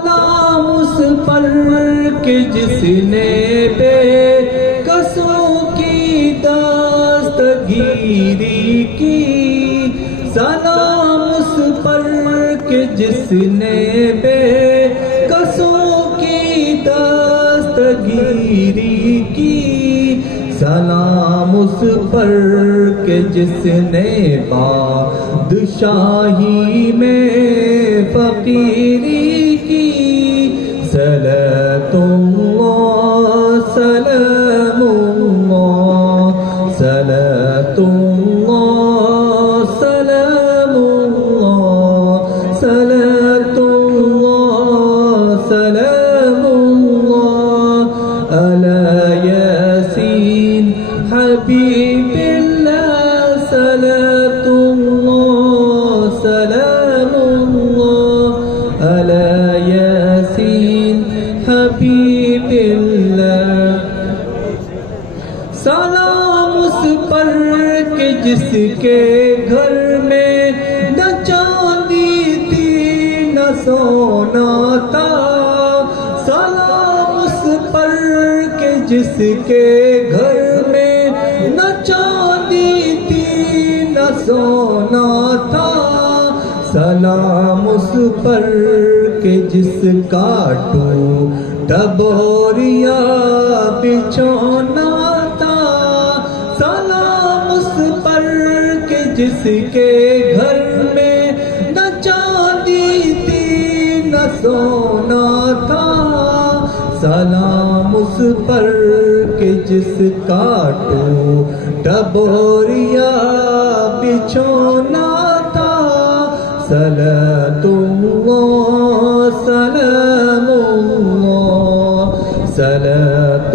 سلام اس پر کہ جس نے بے کسوں کی دستگیری کی، سلام اس پر کہ جس نے بے کسوں کی دستگیری کی، سلام اس پر کہ جس نے بادشاہی میں فقیری کی، صلاۃ اللہ سلام اللہ صلاۃ اللہ سلام اللہ صلاۃ اللہ سلام اللہ علی یاسین حبیب اللہ، صلاۃ اللہ سلام اللہ علی یاسین حبیب اللہ۔ سلام اس پر کہ جس کے گھر میں نہ چاندی تھی نہ سونا تھا، سلام اس پر کہ جس کے گھر میں نہ چاندی تھی نہ سونا تھا، سلام اس پر کہ جس کا ٹوٹا بوریا بچھونا تھا، سلام اس پر کہ جس کے گھر میں نہ چاندی تھی نہ سونا تھا، سلام اس پر کہ جس کا ٹوٹا بوریا بچھونا تھا، صلاۃ اللہ سلام اللہ صلاۃ